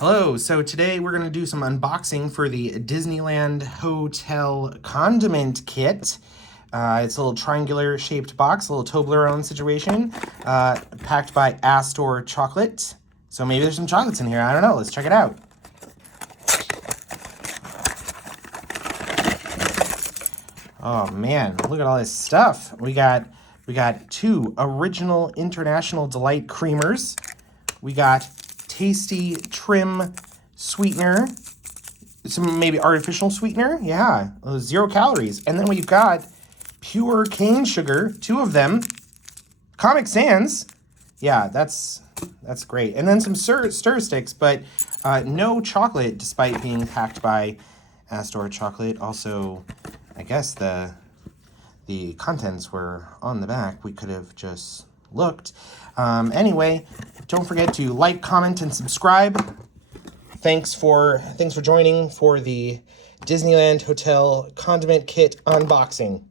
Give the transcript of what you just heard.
Hello, so today we're going to do some unboxing for the Disneyland Hotel Condiment Kit. It's a little triangular shaped box, a little Toblerone situation, packed by Astor chocolate. So maybe there's some chocolates in here, I don't know, let's check it out. Oh man, look at all this stuff. We got two original International Delight creamers. We got tasty trim sweetener, some maybe artificial sweetener, yeah, 0 calories. And then we've got pure cane sugar, 2 of them, Comic Sans, yeah, that's great. And then some stir sticks, but no chocolate despite being packed by Astor chocolate. Also, I guess the contents were on the back. We could have just looked. Anyway, don't forget to like, comment, and subscribe. Thanks for joining for the Disneyland Hotel Condiment Kit unboxing.